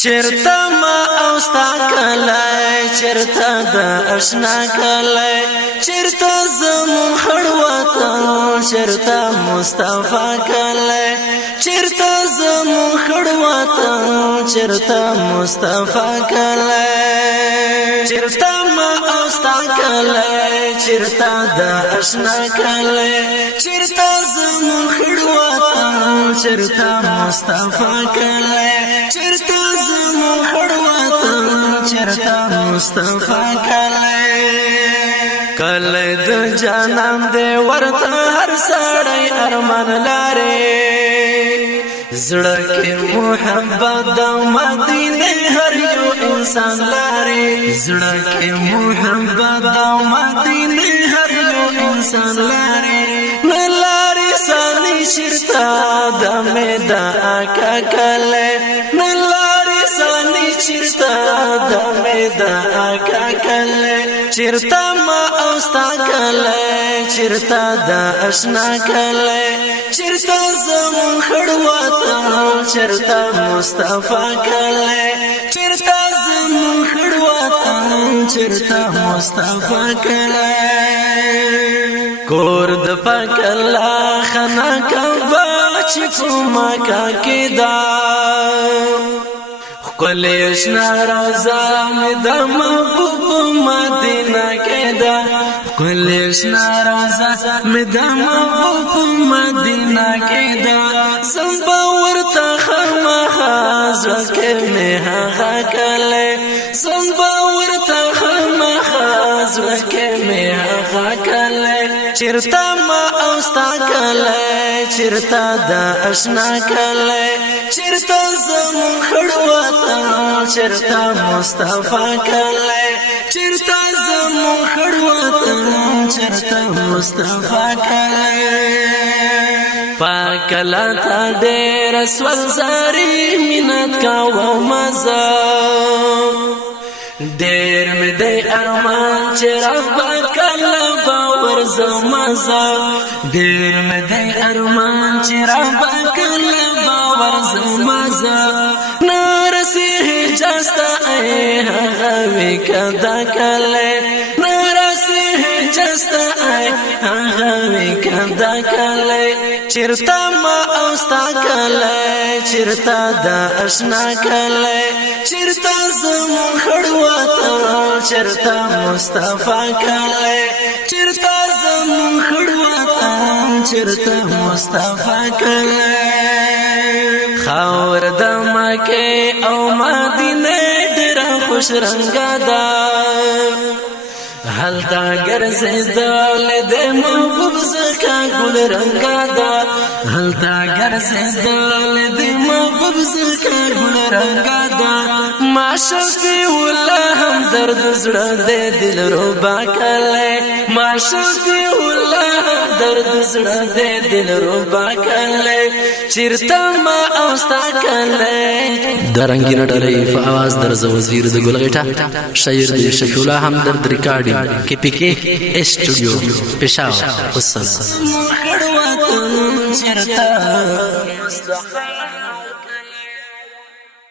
چرتا ما اوستا کلای چرتا دا اشنا کلای چرتا زمون خړواتن چرتا مصطفی کلای چرتا زمون خړواتن چرتا مصطفی کلای چرتا ما اوستا کلای چرتا دا اشنا کلای چرتا زمون خړواتن چرتا مصطفی کلای چرتا زمون خړواتن چرتا مصطفی کله د جانان دې ورته هر سړی ارمان لري زړه کې محبت د مدینه هر یو انسان لري زړه کې محبت د مدینه هر یو انسان لري ملاري سالي شرتا د مدا اکا کله ملاري سالي شرتا د مدا اکا کله چرتا ما اوستا کله چرتا دا اشنا کله چرتا زمون خړواتن چرتا مصطفی کله چرتا زمون خړواتن چرتا مصطفی کله کور د پاک الله خنا کعبه چې کومه کا کېدا کلیشنا روزا می د محبوب مدینه کې دا کلیشنا روزا می د محبوب مدینه کې دا سمبا ورته خامخا زکه می هغه کله سمبا ورته خامخا زکه می هغه کله چرتا ما اوستا کله چرتا دا اشنا کله چرتا زمون خړواتن چرتا مصطفی کله چرتا زمون خړواتن چرتا مصطفی کله پاکلا تا ډېر سول زاري مینت کا و مزه ډېر مې د ارمان چې رب کله باور زمزه ډېر مې د ارمان چې رب کله باور زمزه نرسي جستا اي هغه کدا کله نرسي جستا اي هغه کدا کله چرتا ما اوستا کله چرتا دا اشنا کله چرتا زمون خړواتن چرتا مصطفی کله چرتا زمون خړواتن چرتا مصطفی کله خاور د مکه او مدینه ډېر خوش رنگا دا حالتا ګرځېدل د محبوب زکا ګل رنگا دا حالتا ګرځېدل د محبوب زکا ګل رنگا دا ما شفي ولا هم درد زړه د دل ربا کله ما شفي ولا درد زړه د دل ربا کله چرتا ما اوستا کله درنګینه ډلې په आवाज درز وزیر د ګلغټا شاعر د شفیع هم درد ریکارډینګ کې پی کې اسټوډیو پېښور والسلام خړواتن چرتا